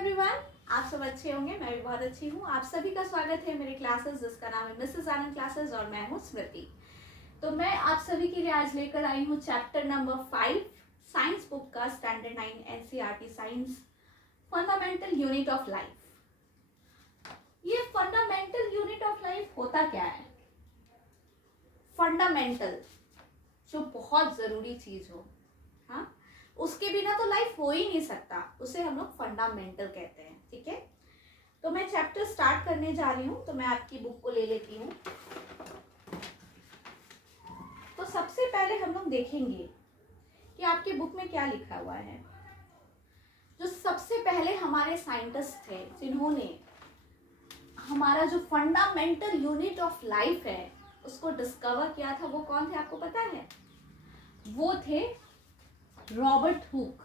Everyone, आप सब अच्छे होंगे। मैं भी बहुत अच्छी हूँ। आप सभी का स्वागत है मेरे क्लासेस जिसका नाम है मिसेस आनंद क्लासेस और मैं हूँ स्मृति। तो मैं आप सभी के लिए आज लेकर आई हूँ चैप्टर नंबर 5 साइंस बुक का standard 9 NCERT science fundamental unit of life. ये फंडामेंटल यूनिट ऑफ लाइफ होता क्या है? फंडामेंटल, जो बहुत जरूरी चीज हो, हाँ, उसके बिना तो लाइफ हो ही नहीं सकता, उसे हम लोग फंडामेंटल कहते हैं। ठीक है, तो मैं चैप्टर स्टार्ट करने जा रही हूँ। तो मैं आपकी बुक को ले लेती हूँ। तो सबसे पहले हम लोग देखेंगे कि आपकी बुक में क्या लिखा हुआ है। जो सबसे पहले हमारे साइंटिस्ट थे जिन्होंने हमारा जो फंडामेंटल यूनिट ऑफ लाइफ है उसको डिस्कवर किया था, वो कौन थे आपको पता है? वो थे रॉबर्ट हुक।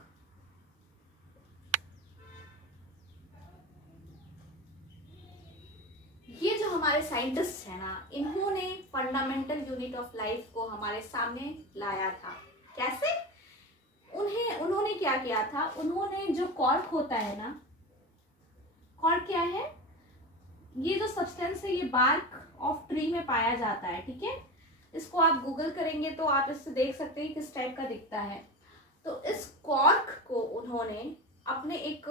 ये जो हमारे साइंटिस्ट है ना, इन्होंने फंडामेंटल यूनिट ऑफ लाइफ को हमारे सामने लाया था। कैसे? उन्होंने क्या किया था? उन्होंने जो कॉर्क होता है ना, कॉर्क क्या है? ये जो सब्सटेंस है ये बार्क ऑफ ट्री में पाया जाता है। ठीक है, इसको आप गूगल करेंगे तो आप इससे देख सकते हैं किस टाइप का दिखता है। तो इस कॉर्क को उन्होंने अपने एक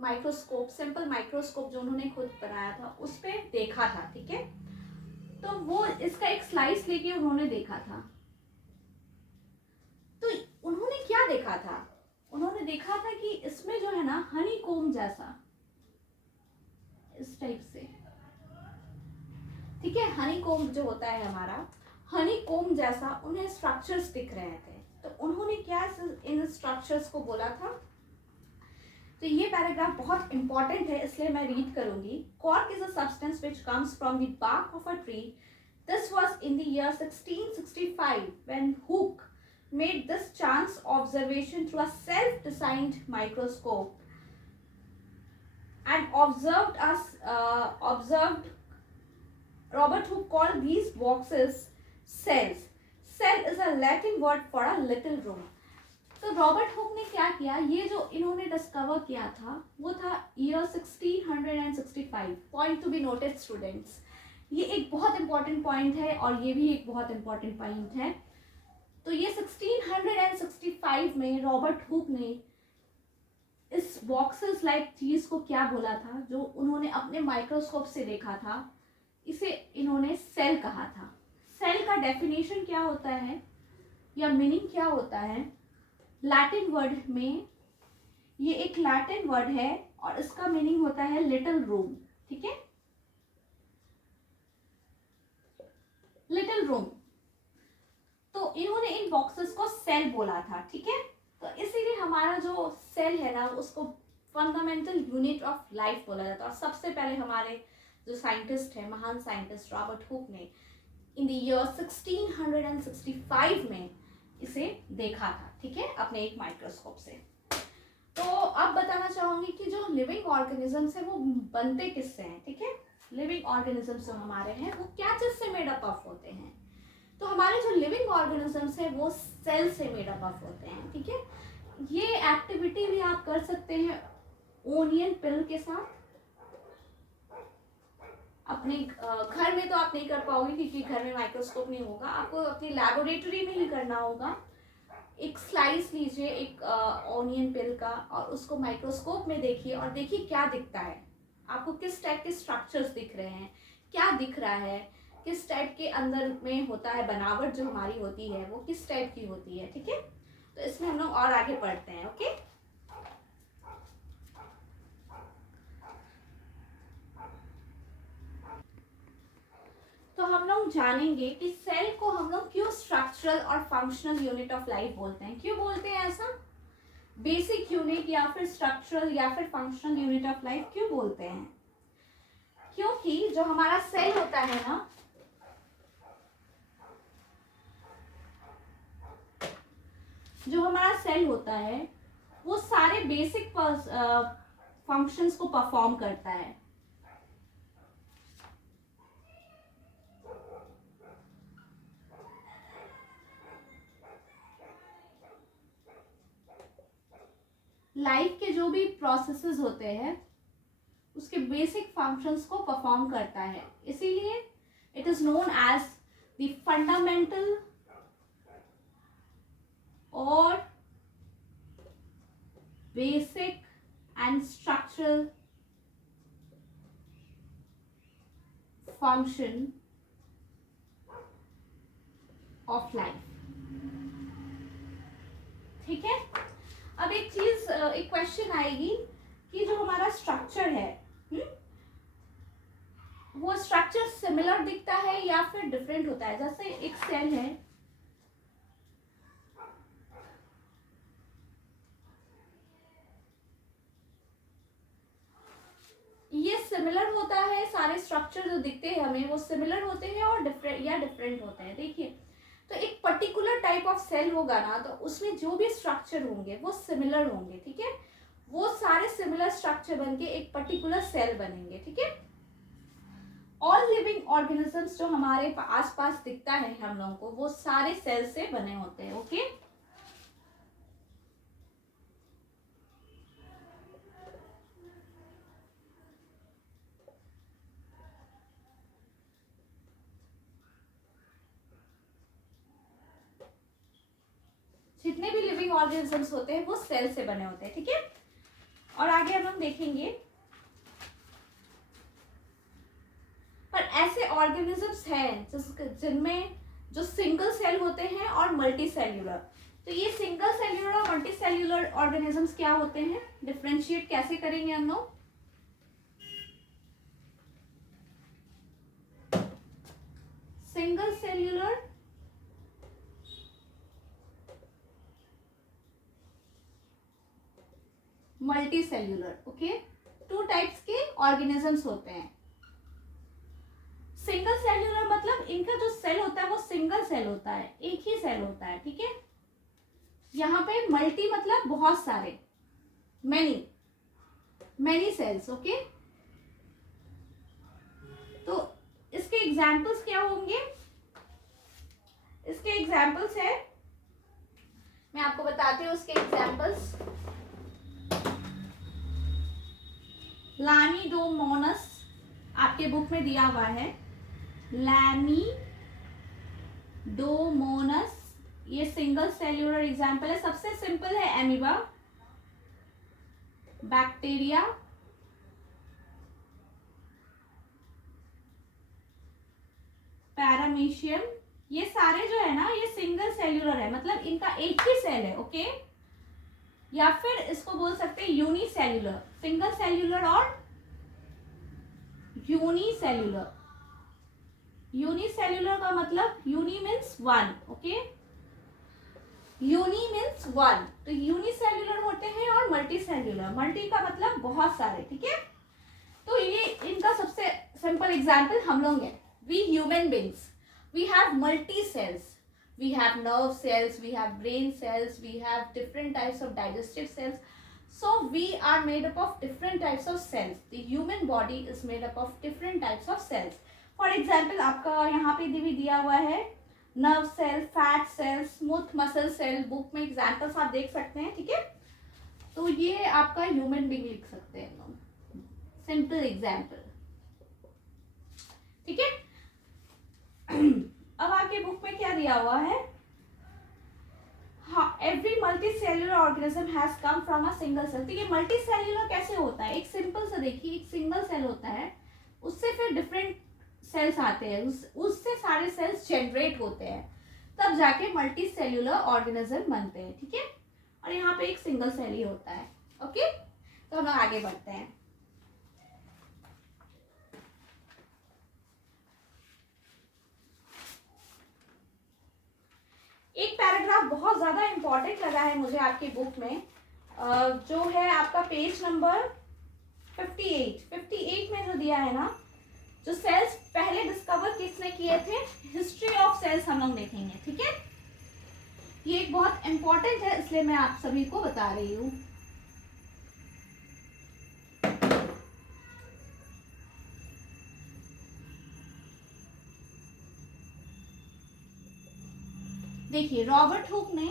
माइक्रोस्कोप, सिंपल माइक्रोस्कोप जो उन्होंने खुद बनाया था, उस पर देखा था। ठीक है, तो वो इसका एक स्लाइस लेके उन्होंने देखा था। तो उन्होंने क्या देखा था? उन्होंने देखा था कि इसमें जो है ना हनी कोम जैसा, इस टाइप से, ठीक है, हनी कोम जो होता है हमारा, हनी कोम जैसा उन्हें स्ट्रक्चर्स दिख रहे थे। तो उन्होंने क्या इन स्ट्रक्चर्स को बोला था? तो ये पैराग्राफ बहुत इंपॉर्टेंट है, इसलिए मैं रीड करूंगी। Cork is a substance which comes from the bark of a tree. This was in the year 1665 when Hooke made this chance observation through a self-designed microscope and observed Robert Hooke called these boxes cells. Cell is a Latin word for a little room. तो Robert Hooke ने क्या किया? ये जो इन्होंने discover किया था वो था year 1665. Point to be noted students, ये एक बहुत इंपॉर्टेंट पॉइंट है और ये भी एक बहुत इंपॉर्टेंट पॉइंट है। तो ये 1665 में रॉबर्ट हुक ने इस बॉक्सेस लाइक चीज को क्या बोला था, जो उन्होंने अपने माइक्रोस्कोप से देखा था, इसे इन्होंने सेल कहा था। सेल का डेफिनेशन क्या होता है या मीनिंग क्या होता है? लैटिन वर्ड में, ये एक लैटिन वर्ड है और इसका मीनिंग होता है लिटिल रूम। ठीक है, लिटिल रूम। तो इन्होंने इन बॉक्सेस को सेल बोला था। ठीक है, तो इसीलिए हमारा जो सेल है ना उसको फंडामेंटल यूनिट ऑफ लाइफ बोला जाता है। और सबसे पहले हमारे जो साइंटिस्ट है, महान साइंटिस्ट रॉबर्ट हुक ने इन द ईयर 1665 में इसे देखा था। ठीक है, अपने एक माइक्रोस्कोप से। तो अब बताना चाहूंगी कि जो लिविंग ऑर्गेनिजम्स है वो बनते किससे हैं। ठीक है, लिविंग ऑर्गेनिजम्स जो हमारे हैं वो क्या चीज से मेड अप होते हैं? तो हमारे जो लिविंग ऑर्गेनिजम्स है वो सेल से मेड अप होते हैं। ठीक है, ये एक्टिविटी भी आप कर सकते हैं ओनियन पिल के साथ। अपने घर में तो आप नहीं कर पाओगे क्योंकि घर में माइक्रोस्कोप नहीं होगा, आपको अपनी लैबोरेटरी में ही करना होगा। एक स्लाइस लीजिए एक ऑनियन पिल का और उसको माइक्रोस्कोप में देखिए और देखिए क्या दिखता है। आपको किस टाइप के स्ट्रक्चर्स दिख रहे हैं, क्या दिख रहा है, किस टाइप के अंदर में होता है, बनावट जो हमारी होती है वो किस टाइप की होती है। ठीक है, तो इसमें हम लोग और आगे पढ़ते हैं। ओके, तो हम लोग जानेंगे कि सेल को हम लोग क्यों स्ट्रक्चरल और फंक्शनल यूनिट ऑफ लाइफ बोलते हैं। क्यों बोलते हैं ऐसा? बेसिक यूनिट या फिर स्ट्रक्चरल या फिर फंक्शनल यूनिट ऑफ लाइफ क्यों बोलते हैं? क्योंकि जो हमारा सेल होता है ना, जो हमारा सेल होता है वो सारे बेसिक फंक्शंस को परफॉर्म करता है। लाइफ के जो भी प्रोसेसेस होते हैं उसके बेसिक फंक्शंस को परफॉर्म करता है, इसीलिए it is known as the fundamental और basic and structural function of life. ठीक है, अब एक चीज, एक क्वेश्चन आएगी कि जो हमारा स्ट्रक्चर है, वो स्ट्रक्चर सिमिलर दिखता है या फिर डिफरेंट होता है। जैसे एक सेल है, ये सिमिलर होता है, सारे स्ट्रक्चर जो दिखते हैं हमें वो सिमिलर होते हैं और डिफरेंट होते हैं। देखिए, तो एक पर्टिकुलर टाइप ऑफ सेल होगा ना, तो उसमें जो भी स्ट्रक्चर होंगे वो सिमिलर होंगे। ठीक है, वो सारे सिमिलर स्ट्रक्चर बनके एक पर्टिकुलर सेल बनेंगे। ठीक है, ऑल लिविंग ऑर्गेनिजम्स जो हमारे आसपास दिखता है हम लोगों को, वो सारे सेल से बने होते हैं। ओके, जितने भी लिविंग ऑर्गेनिजम्स होते हैं वो सेल से बने होते हैं। ठीक है, और आगे हम लोग पर ऐसे ऑर्गेनिजम्स हैं जिनमें जो सिंगल सेल होते हैं और मल्टी सेल्यूलर। तो ये सिंगल सेल्यूलर और मल्टी सेल्यूलर ऑर्गेनिजम्स क्या होते हैं, डिफरेंशिएट कैसे करेंगे हम लोग। Single cellular multi cellular. Okay, two types के ऑर्गेनिजम्स होते हैं। सिंगल सेल्यूलर मतलब इनका जो सेल होता है वो सिंगल सेल होता है, एक ही सेल होता है। ठीक है, यहाँ पे मल्टी मतलब बहुत सारे, मैनी सेल्स। ओके, तो इसके एग्जाम्पल्स क्या होंगे, इसके एग्जाम्पल्स है, मैं आपको बताती हूँ उसके एग्जाम्पल्स। लैमिडोमोनास आपके बुक में दिया हुआ है, लैमिडोमोनास, ये सिंगल सेल्यूलर एग्जाम्पल है। सबसे सिंपल है एमीबा, बैक्टीरिया, पैरामीशियम, ये सारे जो है ना ये सिंगल सेल्यूलर है, मतलब इनका एक ही सेल है। ओके, या फिर इसको बोल सकते हैं यूनिसेल्यूलर, सिंगल सेल्यूलर और यूनिसेल्यूलर। यूनिसेल्यूलर का मतलब uni means one. Okay, uni means one, तो यूनिसेल्यूलर होते हैं और मल्टी सेल्यूलर, मल्टी का मतलब बहुत सारे। ठीक है, तो ये इनका सबसे सिंपल एग्जांपल हम लोग हैं। We human beings, we have multi cells, we have nerve cells, we have brain cells, we have different types of digestive cells, so we are made up of different types of cells. The human body is made up of different types of cells. For example, आपका यहाँ पे भी दिया हुआ है nerve cell, fat cell, smooth muscle cell, book में examples आप देख सकते हैं। ठीक है, तो ये आपका ह्यूमन बींग लिख सकते हैं हम, सिंपल एग्जाम्पल। ठीक है, अब आगे बुक में क्या दिया हुआ है, every multi cellular organism has come from a single cell. तो ये मल्टी सेल्यूलर कैसे होता है, एक सिंपल सा देखिए, एक सिंगल सेल होता है, उससे फिर डिफरेंट सेल्स आते हैं, उससे सारे सेल्स जनरेट होते हैं, तब जाके मल्टी सेल्यूलर ऑर्गेनिज्म बनते हैं। ठीक है, और यहाँ पे एक सिंगल सेल ही होता है। ओके, तो हम आगे बढ़ते हैं। एक पैराग्राफ बहुत ज्यादा इंपॉर्टेंट लगा है मुझे आपकी बुक में, जो है आपका पेज नंबर 58 में जो दिया है ना, जो सेल्स पहले डिस्कवर किसने किए थे, हिस्ट्री ऑफ सेल्स हम लोग देखेंगे। ठीक है, ये एक बहुत इंपॉर्टेंट है, इसलिए मैं आप सभी को बता रही हूँ। देखिए, रॉबर्ट हुक ने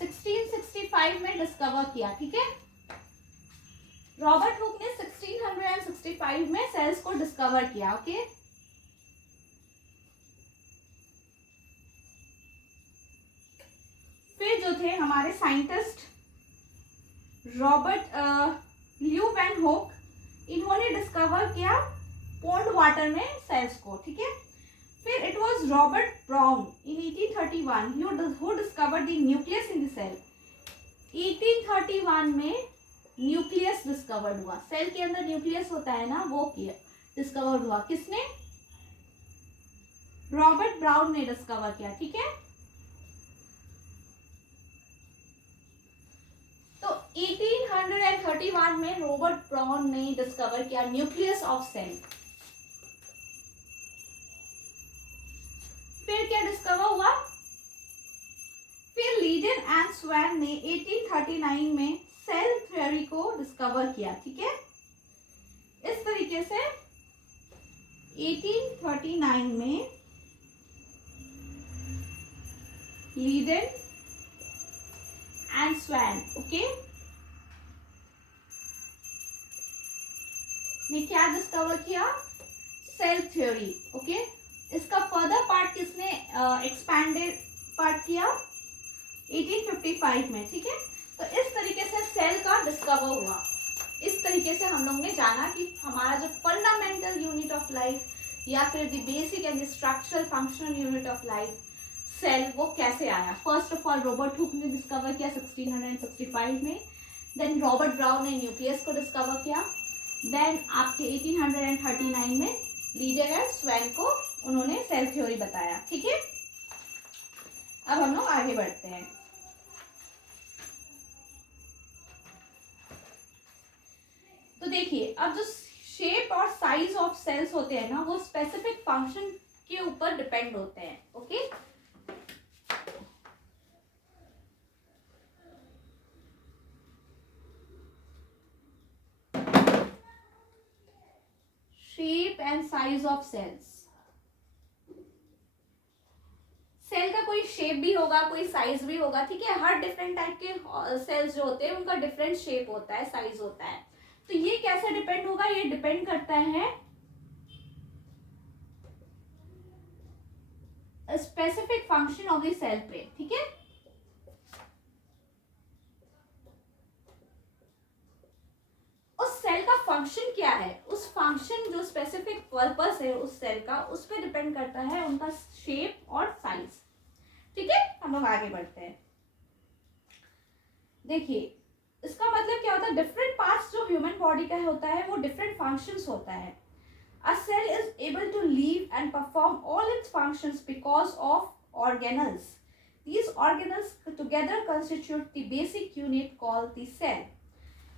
1665 में डिस्कवर किया। ठीक है, रॉबर्ट हुक ने 1665 में सेल्स को डिस्कवर किया. ओके, फिर जो थे हमारे scientist Robert Leeuwenhoek, इन्होंने डिस्कवर किया पोन्ड वाटर में सेल्स को. ठीक है, फिर it was Robert Brown in 1831 who discovered the nucleus in the cell. 1831 में न्यूक्लियस डिस्कवर्ड हुआ. सेल के अंदर न्यूक्लियस होता है ना, वो किया डिस्कवर्ड हुआ. किसने? रॉबर्ट ब्राउन ने डिस्कवर किया. ठीक है, तो 1831 में रॉबर्ट ब्राउन ने डिस्कवर किया न्यूक्लियस ऑफ सेल. फिर क्या डिस्कवर हुआ? फिर लीडेन एंड स्वैन ने 1839 में सेल थ्योरी को डिस्कवर किया. ठीक है, इस तरीके से 1839 में लीडेन एंड स्वैन, ओके, ने क्या डिस्कवर किया? Cell theory. ओके, इसका फर्दर पार्ट किसने एक्सपैंडेड पार्ट किया? 1855 में. ठीक है, तो इस तरीके से सेल का डिस्कवर हुआ. इस तरीके से हम लोग ने जाना कि हमारा जो फंडामेंटल यूनिट ऑफ लाइफ या फिर the basic and structural functional unit of life cell, वो कैसे आया. First of all Robert Hooke ने डिस्कवर किया 1665 में. देन रॉबर्ट ब्राउन ने न्यूक्लियस को डिस्कवर किया. देन आपके 1839 में लीडेन एंड स्वैन को उन्होंने सेल थ्योरी बताया. ठीक है, अब हम लोग आगे बढ़ते हैं. तो देखिए, अब जो शेप और साइज ऑफ सेल्स होते हैं ना, वो स्पेसिफिक फंक्शन के ऊपर डिपेंड होते हैं. Okay, shape and size of cells. Cell का कोई शेप भी होगा, कोई साइज भी होगा. ठीक है, हर डिफरेंट टाइप के सेल्स जो होते हैं उनका डिफरेंट शेप होता है, साइज होता है. तो ये कैसे डिपेंड होगा? ये डिपेंड करता है specific function of the cell पे. ठीक है, उस सेल का फंक्शन क्या है, उस फंक्शन जो स्पेसिफिक पर्पस है उस सेल का, उस पर डिपेंड करता है उनका शेप और साइज. ठीक है, हम लोग आगे बढ़ते हैं. देखिए, इसका मतलब क्या होता है? डिफरेंट पार्ट्स जो ह्यूमन बॉडी का होता है वो डिफरेंट फंक्शंस होता है. A cell is able to live and perform all its functions because of organelles. These organelles together constitute the basic unit called the cell.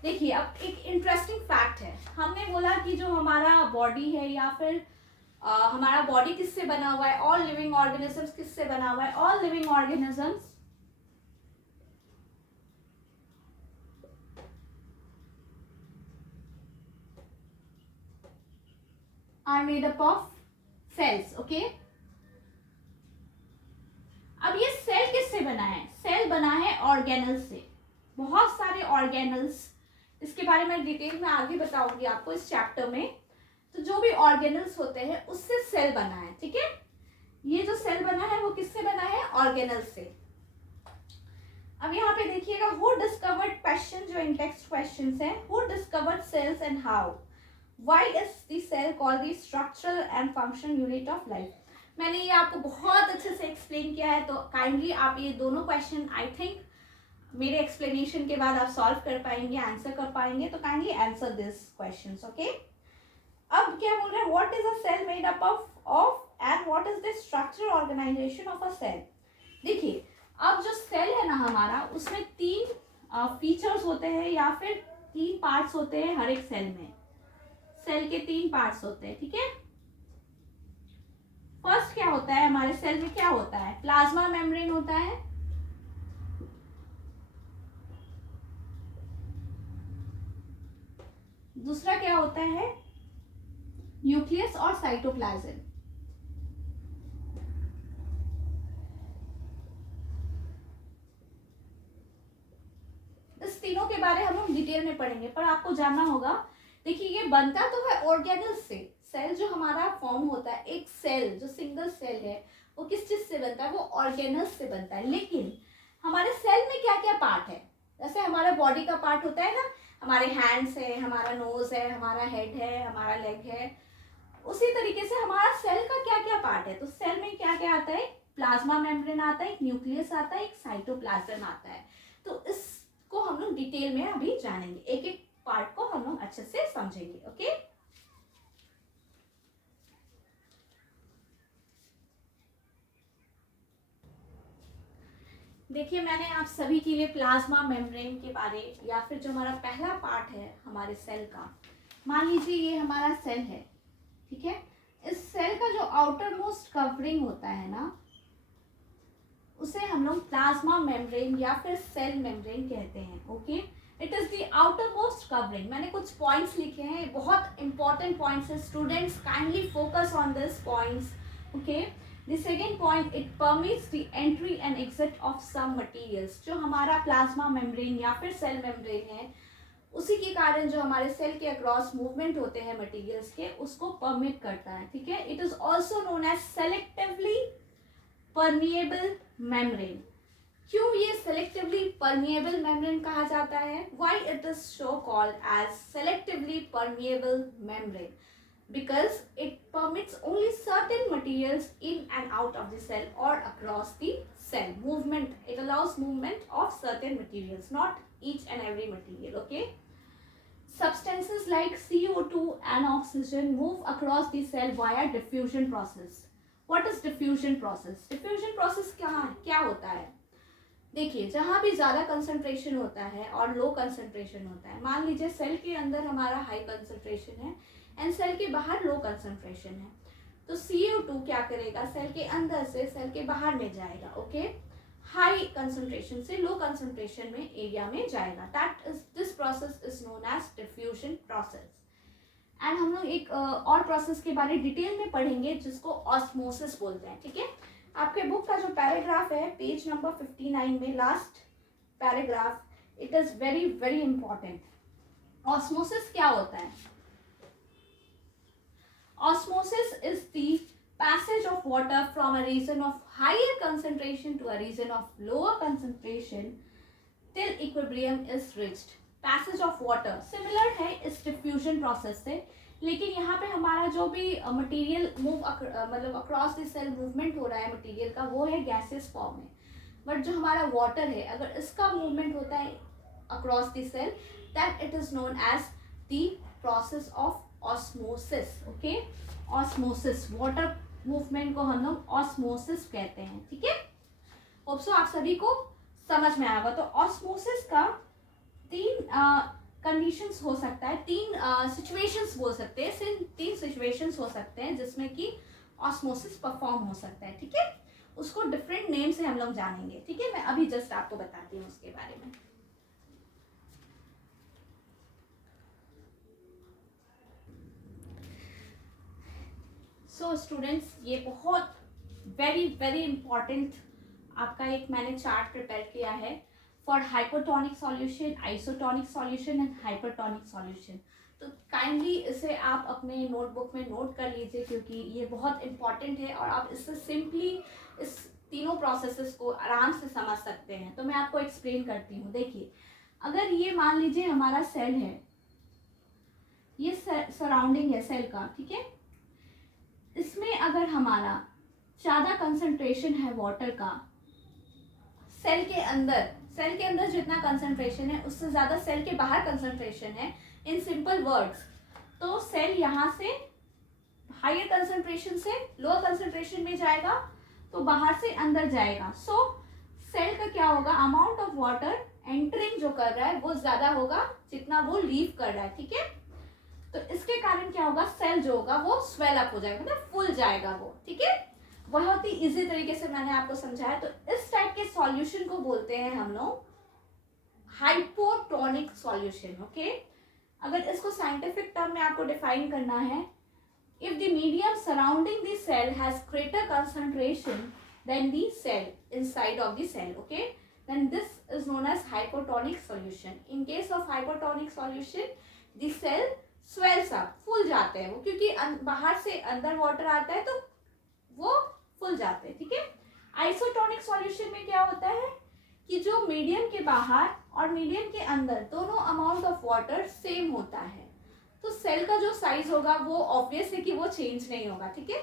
देखिए, अब एक इंटरेस्टिंग फैक्ट है. हमने बोला कि जो हमारा बॉडी है या फिर हमारा बॉडी किससे बना हुआ है? ऑल लिविंग ऑर्गेनिजम्स किससे बना हुआ है? All living organisms are made up of cells. Okay, अब ये सेल किससे बना है? सेल बना है ऑर्गेनल्स से. बहुत सारे ऑर्गेनल्स, इसके बारे में डिटेल में आगे बताऊंगी आपको इस चैप्टर में. तो जो भी ऑर्गेनल्स होते हैं उससे सेल बना है. ठीक है, ये जो सेल बना है वो किससे बना है? ऑर्गेनल्स से. अब यहाँ पे देखिएगा, हु डिस्कवर्ड क्वेश्चन, जो इन टेक्स्ट क्वेश्चंस है. Who discovered cells and how? Why is the cell called the structural and function unit of life? मैंने ये आपको बहुत अच्छे से एक्सप्लेन किया है, तो काइंडली आप ये दोनों क्वेश्चन आई थिंक मेरे एक्सप्लेनेशन के बाद आप सॉल्व कर पाएंगे, आंसर कर पाएंगे. तो kindly answer this questions. Okay, अब क्या बोल रहे हैं? What is a cell made up of and what is the structural organisation of a cell. देखिए, अब जो सेल है ना हमारा, उसमें 3 फीचर्स होते हैं या फिर 3 पार्ट्स होते हैं हर एक सेल में. सेल के 3 पार्ट्स होते हैं. ठीक है, फर्स्ट क्या होता है हमारे सेल में? क्या होता है? प्लाज्मा मेम्ब्रेन होता है. दूसरा क्या होता है? न्यूक्लियस और साइटोप्लाज्म. इस तीनों के बारे हम लोग डिटेल में पढ़ेंगे, पर आपको जानना होगा, देखिए ये बनता तो है ऑर्गेनल्स से। सेल जो हमारा फॉर्म होता है, एक सेल जो सिंगल सेल है वो किस चीज से बनता है, वो ऑर्गेनल्स से बनता है। लेकिन हमारे सेल में क्या क्या पार्ट है, जैसे हमारे बॉडी का पार्ट होता है ना, हमारे हैंड्स है, हमारा नोज है, हमारा हेड है, हमारा लेग है, उसी तरीके से हमारा सेल का क्या क्या पार्ट है। तो सेल में क्या क्या आता है, प्लाज्मा मेम्ब्रेन आता है, एक न्यूक्लियस आता है, एक साइटोप्लाज्म आता है। तो इसको हम लोग डिटेल में अभी जानेंगे, एक एक पार्ट को हम लोग अच्छे से समझेंगे। ओके, देखिए मैंने आप सभी के लिए प्लाज्मा मेम्ब्रेन के बारे, या फिर जो हमारा पहला पार्ट है हमारे सेल का, मान लीजिए ये हमारा सेल है, ठीक है। इस सेल का जो आउटर मोस्ट कवरिंग होता है ना, उसे हम लोग प्लाज्मा मेम्ब्रेन या फिर सेल मेम्ब्रेन कहते हैं। Okay, it is the outermost covering. मैंने कुछ पॉइंट्स लिखे हैं, बहुत इंपॉर्टेंट पॉइंट्स है, students kindly focus on this points. Okay, the second point, it permits the entry and exit of some materials. जो हमारा प्लाज्मा मेम्ब्रेन या फिर सेल मेम्ब्रेन है, उसी के कारण जो हमारे सेल के अक्रॉस मूवमेंट होते हैं मटीरियल्स के, उसको परमिट करता है, ठीक है। It is also known as selectively permeable membrane. क्यों ये सेलेक्टिवली परमिएबल मेम्ब्रेन कहा जाता है, why it is so called as selectively permeable membrane, because it permits only certain materials in and out of the cell or across the cell movement. It allows movement of certain materials, not each and every material. Okay, substances like CO2 and oxygen move across the cell via diffusion process. What is diffusion process? Diffusion process क्या होता है, देखिए जहाँ भी ज़्यादा concentration होता है और लो कंसंट्रेशन होता है, मान लीजिए सेल के अंदर हमारा हाई कंसंट्रेशन है एंड सेल के बाहर लो कंसंट्रेशन है, तो CO2 क्या करेगा, सेल के अंदर से सेल के बाहर में जाएगा। ओके, हाई कंसंट्रेशन से लो कंसंट्रेशन में एरिया में जाएगा। That is this process is known as diffusion process. And हम लोग एक और प्रोसेस के बारे में डिटेल में पढ़ेंगे जिसको ऑस्मोसिस बोलते हैं, ठीक है। आपके बुक का जो पैराग्राफ है पेज नंबर 59 में last paragraph, it is very very important. Osmosis क्या होता है, osmosis is the passage of water from a region of higher concentration to a region of lower concentration till equilibrium is reached. Passage of water similar है इस diffusion process से, लेकिन यहाँ पे हमारा जो भी मटेरियल मूव मतलब अक्रॉस द सेल मूवमेंट हो रहा है मटेरियल का, वो है गैसेस फॉर्म में। बट जो हमारा वाटर है, अगर इसका मूवमेंट होता है across the cell, that it is known as the process of osmosis. Okay, osmosis, water movement को हम लोग ऑस्मोसिस कहते हैं, ठीक है। होप सो आप सभी को समझ में आएगा। तो ऑस्मोसिस का तीन कंडीशंस हो सकता है, तीन सिचुएशंस बोल सकते हैं, तीन सिचुएशंस हो सकते हैं जिसमें कि ऑस्मोसिस परफॉर्म हो सकता है, ठीक है। उसको डिफरेंट नेम से हम लोग जानेंगे, ठीक है। मैं अभी जस्ट आपको बताती हूँ उसके बारे में। सो स्टूडेंट्स, ये बहुत वेरी वेरी इंपॉर्टेंट आपका एक मैंने चार्ट प्रिपेयर किया है for hypotonic solution, isotonic solution and hypertonic solution. तो काइंडली इसे आप अपने नोटबुक में नोट कर लीजिए, क्योंकि ये बहुत इंपॉर्टेंट है और आप इससे सिंपली इस तीनों प्रोसेसेस को आराम से समझ सकते हैं। तो मैं आपको एक्सप्लेन करती हूँ। देखिए, अगर ये मान लीजिए हमारा सेल है, ये सराउंडिंग है सेल का, ठीक है। इसमें अगर हमारा ज़्यादा कंसंट्रेशन है वाटर का, सेल के अंदर जितना कंसंट्रेशन है उससे ज़्यादा सेल के बाहर कंसंट्रेशन है, इन सिंपल वर्ड्स, तो सेल यहाँ से हायर कंसंट्रेशन से लोअर कंसंट्रेशन में जाएगा, तो बाहर से अंदर जाएगा। सो सेल का क्या होगा, अमाउंट ऑफ वाटर एंटरिंग जो कर रहा है वो ज़्यादा होगा जितना वो लीव कर रहा है, ठीक है। तो इसके कारण क्या होगा, सेल जो होगा वो स्वेल अप हो जाएगा, मतलब फूल जाएगा वो, ठीक है। बहुत ही इजी तरीके से मैंने आपको समझाया। तो इस टाइप के सॉल्यूशन को बोलते हैं हम लोग हाइपोटोनिक सॉल्यूशन। ओके, अगर इसको साइंटिफिक टर्म में आपको डिफाइन करना है, if the medium surrounding the cell has greater concentration then the cell inside of the cell, okay, then this is known known as hypotonic solution. In case of hypotonic solution, the cell swells up, फूल जाते हैं वो, क्योंकि बाहर से अंदर water आता है तो वो फूल जाते हैं, ठीक है। आइसोटोनिक सॉल्यूशन में क्या होता है कि जो मीडियम के बाहर और मीडियम के अंदर दोनों अमाउंट ऑफ वाटर सेम होता है, तो सेल का जो साइज होगा वो ऑब्वियस है कि वो चेंज नहीं होगा, ठीक है,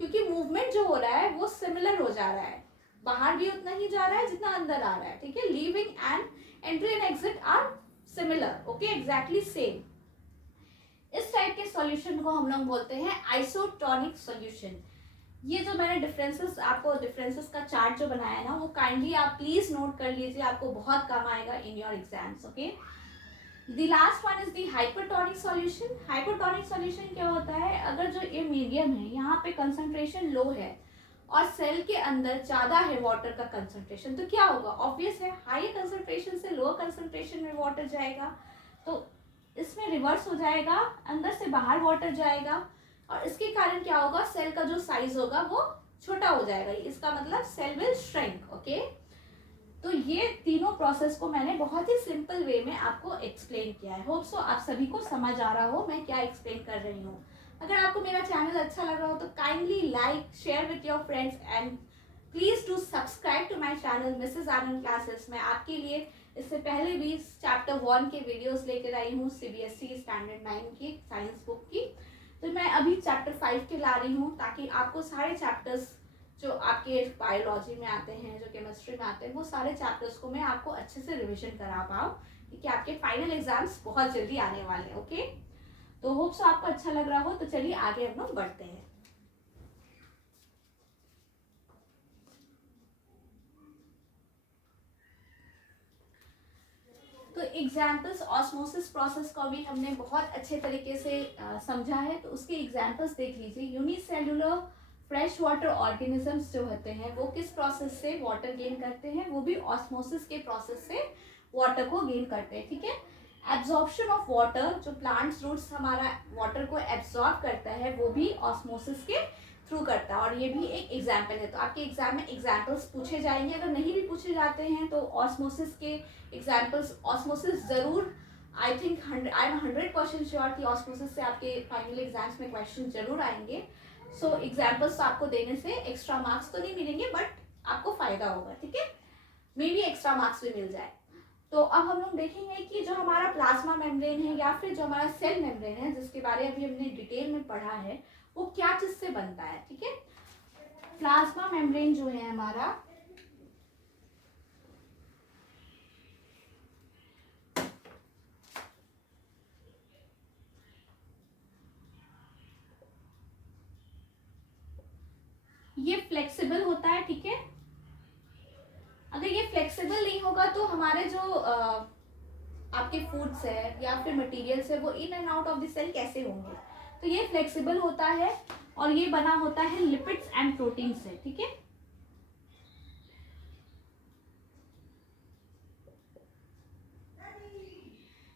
क्योंकि मूवमेंट जो हो रहा है वो सिमिलर हो जा रहा है, बाहर भी उतना ही जा रहा है जितना अंदर आ रहा है, ठीक है। Leaving and entry and exit are similar, okay, exactly same. इस टाइप के सॉल्यूशन को हम लोग बोलते हैं आइसोटोनिक सॉल्यूशन। ये जो मैंने डिफरेंसेस का चार्ट जो बनाया है ना, वो काइंडली आप प्लीज नोट कर लीजिए, आपको बहुत काम आएगा in your exams, okay. The last one is the hypertonic solution. Hypertonic solution क्या होता है, अगर जो ये मीडियम है यहाँ पे कंसंट्रेशन लो है और सेल के अंदर ज्यादा है वाटर का कंसंट्रेशन, तो क्या होगा, ऑब्वियस है हाई कंसंट्रेशन से लो कंसंट्रेशन में वाटर जाएगा, तो इसमें रिवर्स हो जाएगा, अंदर से बाहर वाटर जाएगा और इसके कारण क्या होगा, सेल का जो साइज होगा वो छोटा हो जाएगा, इसका मतलब सेल विल श्रिंक, ओके। तो ये तीनों प्रोसेस को मैंने बहुत ही सिंपल वे में आपको एक्सप्लेन किया है। होप सो आप सभी को समझ आ रहा हो मैं क्या एक्सप्लेन कर रही हूँ। अगर आपको मेरा चैनल अच्छा लग रहा हो तो kindly like, share with your friends and please do subscribe to my channel Mrs Anand classes. मैं आपके लिए इससे पहले भी चैप्टर 1 के वीडियोस लेकर आई हूँ, CBSE स्टैंडर्ड 9 की साइंस बुक की, तो मैं अभी चैप्टर 5 के ला रही हूँ ताकि आपको सारे चैप्टर्स जो आपके बायोलॉजी में आते हैं, जो केमिस्ट्री में आते हैं, वो सारे चैप्टर्स को मैं आपको अच्छे से रिविजन करा पाऊँ, क्योंकि आपके फाइनल एग्जाम्स बहुत जल्दी आने वाले हैं, ओके। तो होप सो आपको अच्छा लग रहा हो, तो चलिए आगे हम लोग बढ़ते हैं। तो एग्जाम्पल्स, ऑस्मोसिस प्रोसेस को भी हमने बहुत अच्छे तरीके से समझा है, तो उसके एग्जाम्पल्स देख लीजिए। यूनिसेल्युलर फ्रेश वाटर ऑर्गेनिजम्स जो होते हैं वो किस प्रोसेस से वाटर गेन करते हैं, वो भी ऑस्मोसिस के प्रोसेस से वाटर को गेन करते हैं, ठीक है। एब्जॉर्प्शन ऑफ वाटर, जो प्लांट्स रूट्स हमारा वाटर को एब्जॉर्ब करता है वो भी ऑस्मोसिस के थ्रू करता है, और ये भी एक एग्जाम्पल है। तो आपके एग्जाम में एग्जाम्पल्स पूछे जाएंगे, अगर नहीं भी पूछे जाते हैं तो ऑस्मोसिस के एग्जाम्पल्स, ऑस्मोसिस जरूर, आई एम 100% श्योर कि ऑस्मोसिस से आपके फाइनल एग्जाम्स में क्वेश्चन जरूर आएंगे। सो एग्जाम्पल्स आपको देने से एक्स्ट्रा मार्क्स तो नहीं मिलेंगे, बट आपको फायदा होगा, ठीक है, मे भी एक्स्ट्रा मार्क्स भी मिल जाए। तो अब हम लोग देखेंगे कि जो हमारा प्लाज्मा मेम्ब्रेन है या फिर जो हमारा सेल मेम्ब्रेन है, जिसके बारे में अभी हमने डिटेल में पढ़ा है, वो क्या चीज से बनता है, ठीक है। प्लाज्मा मेम्ब्रेन जो है हमारा, ये फ्लेक्सिबल होता है, ठीक है। अगर ये फ्लेक्सिबल नहीं होगा तो हमारे जो आपके फूड्स है या फिर मटेरियल्स है वो in and out of the cell कैसे होंगे, तो ये फ्लेक्सिबल होता है और ये बना होता है लिपिड्स एंड प्रोटीन से, ठीक है।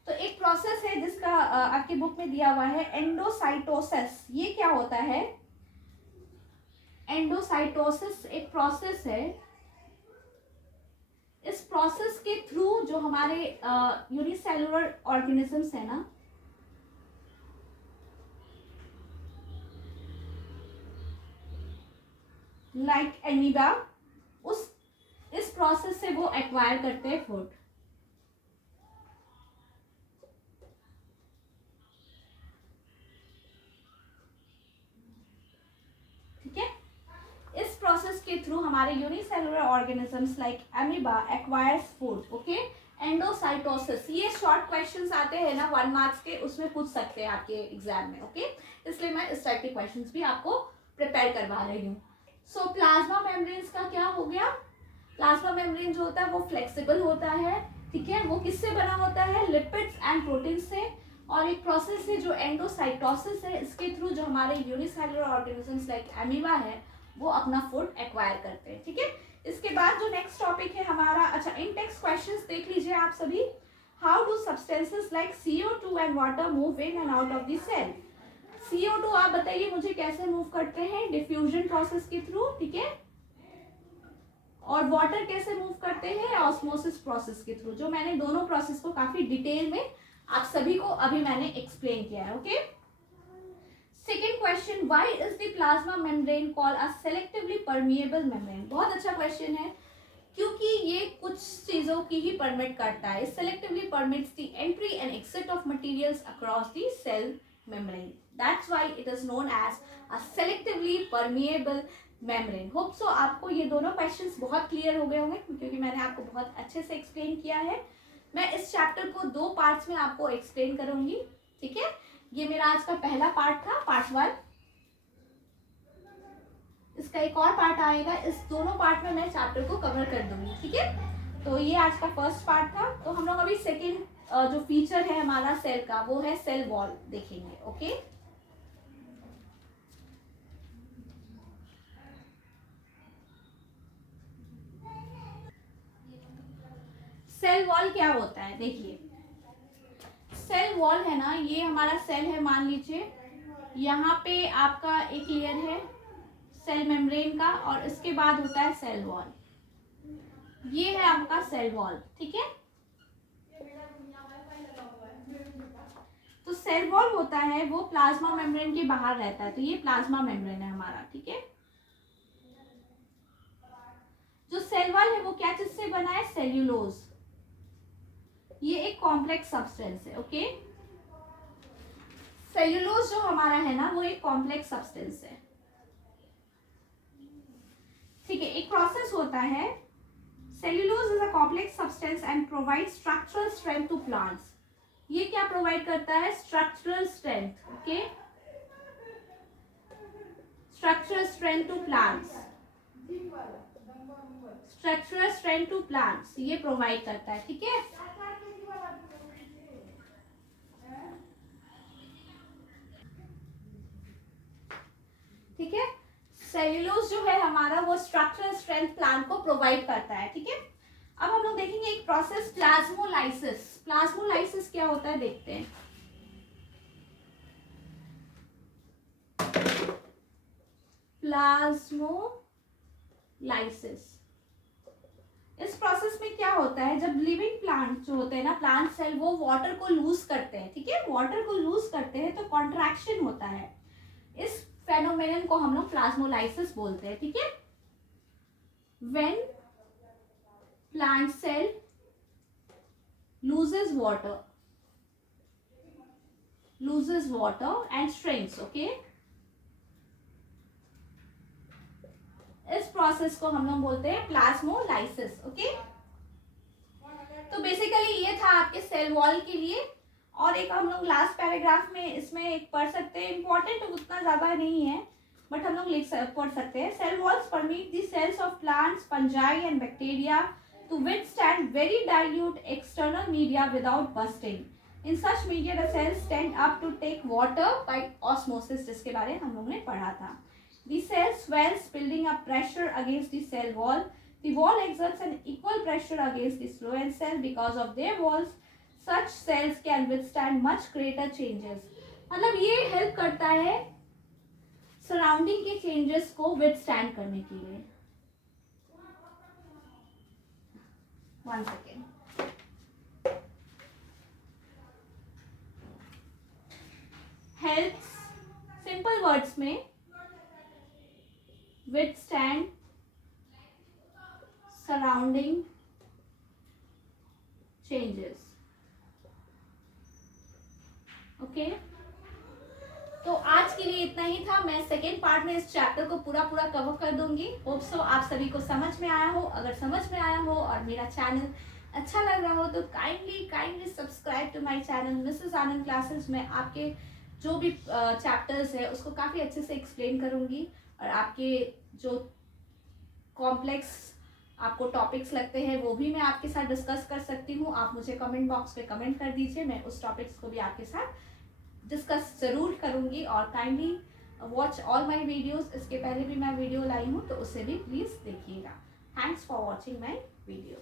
तो एक प्रोसेस है जिसका आपके बुक में दिया हुआ है एंडोसाइटोसिस। ये क्या होता है, एंडोसाइटोसिस एक प्रोसेस है। इस प्रोसेस के थ्रू जो हमारे यूनिसेलुलर ऑर्गेनिजम्स है ना, लाइक एमीबा, इस प्रोसेस से वो एक्वायर करते हैं फूड, ठीक है। इस प्रोसेस के थ्रू हमारे unicellular organisms like amoeba acquires food, okay. Endocytosis, ये शॉर्ट क्वेश्चंस आते हैं ना 1 मार्क्स के, उसमें पूछ सकते हैं आपके एग्जाम में, ओके। इसलिए मैं इस टाइप के क्वेश्चंस भी आपको प्रिपेयर करवा रही हूँ। सो प्लाज्मा मेम्ब्रेन्स का क्या हो गया, प्लाज्मा मेम्ब्रेन जो होता है वो फ्लेक्सिबल होता है, ठीक है। वो किससे बना होता है, लिपिड्स एंड प्रोटीन से। और एक प्रोसेस है जो एंडोसाइटोसिस है, इसके थ्रू जो हमारे यूनिसेलुलर ऑर्गेनिजम्स लाइक एमीबा है वो अपना फूड एक्वायर करते हैं, ठीक है। इसके बाद जो नेक्स्ट टॉपिक है हमारा, अच्छा इन टेक्स्ट क्वेश्चंस देख लीजिए आप सभी। How do substances like CO2 and water move in and out of the cell. CO2 आप बताइए मुझे कैसे मूव करते हैं, डिफ्यूजन प्रोसेस के थ्रू, ठीक है। और वाटर कैसे मूव करते हैं, ऑस्मोसिस प्रोसेस के थ्रू, जो मैंने दोनों प्रोसेस को काफी डिटेल में आप सभी को अभी मैंने एक्सप्लेन किया है। Okay, second question, why is the plasma membrane called a selectively permeable membrane. बहुत अच्छा क्वेश्चन है, क्योंकि ये कुछ चीजों की ही परमिट करता है। Selectively permits the entry and exit of materials across the cell membrane, that's why it is known as a selectively permeable membrane. Hope so आपको ये दोनों क्वेश्चंस बहुत क्लियर हो गए होंगे, क्योंकि मैंने आपको बहुत अच्छे से एक्सप्लेन किया है। मैं इस चैप्टर को 2 पार्ट्स में आपको एक्सप्लेन करूंगी, ठीक है। ये मेरा आज का पहला पार्ट था, पार्ट 1। इसका एक और पार्ट आएगा, इस दोनों पार्ट में मैं चैप्टर को कवर कर दूंगी, ठीक है। तो ये आज का फर्स्ट पार्ट था। तो हम लोग अभी सेकेंड जो फीचर है हमारा सेल का, वो है सेल वॉल देखेंगे। ओके, सेल वॉल क्या होता है, देखिए सेल वॉल है ना, ये हमारा सेल है, मान लीजिए यहाँ पे आपका एक लेयर है सेल मेम्ब्रेन का, और इसके बाद होता है सेल वॉल। ये है आपका सेल वॉल, ठीक है। तो सेल वॉल होता है वो प्लाज्मा मेम्ब्रेन के बाहर रहता है, तो ये प्लाज्मा मेम्ब्रेन है हमारा, ठीक है। जो सेल वॉल है वो क्या चीज से बना है, सेल्यूलोज। ये एक कॉम्प्लेक्स सब्सटेंस है। ओके, सेल्यूलोज जो हमारा है ना, वो एक कॉम्प्लेक्स सब्सटेंस है, ठीक है। एक प्रोसेस होता है, cellulose is a complex substance and provide structural strength to plants. ये क्या प्रोवाइड करता है, structural strength. Okay, structural strength to plants, structural strength to plants ये प्रोवाइड करता है, ठीक है। ठीक है, सेल्यूलोज जो है हमारा वो स्ट्रक्चरल स्ट्रेंथ प्लांट को प्रोवाइड करता है, ठीक है। अब हम लोग देखेंगे एक प्रोसेस, प्लाज्मोलाइसिस। प्लाज्मोलाइसिस क्या होता है देखते हैं। प्लाज्मोलाइसिस, इस प्रोसेस में क्या होता है, जब लिविंग प्लांट जो होते हैं ना, प्लांट सेल, वो वाटर को लूज करते हैं, ठीक है। वाटर को लूज करते हैं तो कॉन्ट्रैक्शन होता है, इस फेनोमेनन को हम लोग प्लाज्मोलाइसिस बोलते हैं, ठीक है। When plant cell loses water and shrinks, okay। इस प्रोसेस को हम लोग बोलते हैं प्लाज्मोलाइसिस, ओके। तो बेसिकली ये था आपके सेल वॉल के लिए। और एक हम लोग लास्ट पैराग्राफ में इसमें एक पढ़ सकते हैं, इंपॉर्टेंट उतना ज्यादा नहीं है बट हम लोग पढ़ सकते हैं। Cell walls permit the cells of plants, fungi and bacteria to withstand very dilute external media without busting. In such media, the cells tend up to take water by osmosis, जिसके बारे में हम लोग ने पढ़ा था। The cell swells, building up pressure against the cell wall. The wall exerts an equal pressure against the fluent cell because of their walls. Such cells can withstand much greater changes. मतलब ये help करता है surrounding के changes को withstand करने के लिए। One second. Helps, simple words में, withstand surrounding changes. Okay? तो आज के लिए इतना ही था। मैं सेकेंड पार्ट में इस चैप्टर को पूरा कवर कर दूंगी। होप सो आप सभी को समझ में आया हो। अगर समझ में आया हो और मेरा चैनल अच्छा लग रहा हो तो kindly subscribe to my channel Mrs Anand classes में। आपके जो भी चैप्टर्स है उसको काफ़ी अच्छे से एक्सप्लेन करूंगी, और आपके जो कॉम्प्लेक्स आपको टॉपिक्स लगते हैं वो भी मैं आपके साथ डिस्कस कर सकती हूँ। आप मुझे कमेंट बॉक्स पे कमेंट कर दीजिए, मैं उस टॉपिक्स को भी आपके साथ डिस्कस जरूर करूंगी। और kindly watch all my videos, इसके पहले भी मैं वीडियो लाई हूँ तो उसे भी प्लीज देखिएगा। Thanks for watching my video.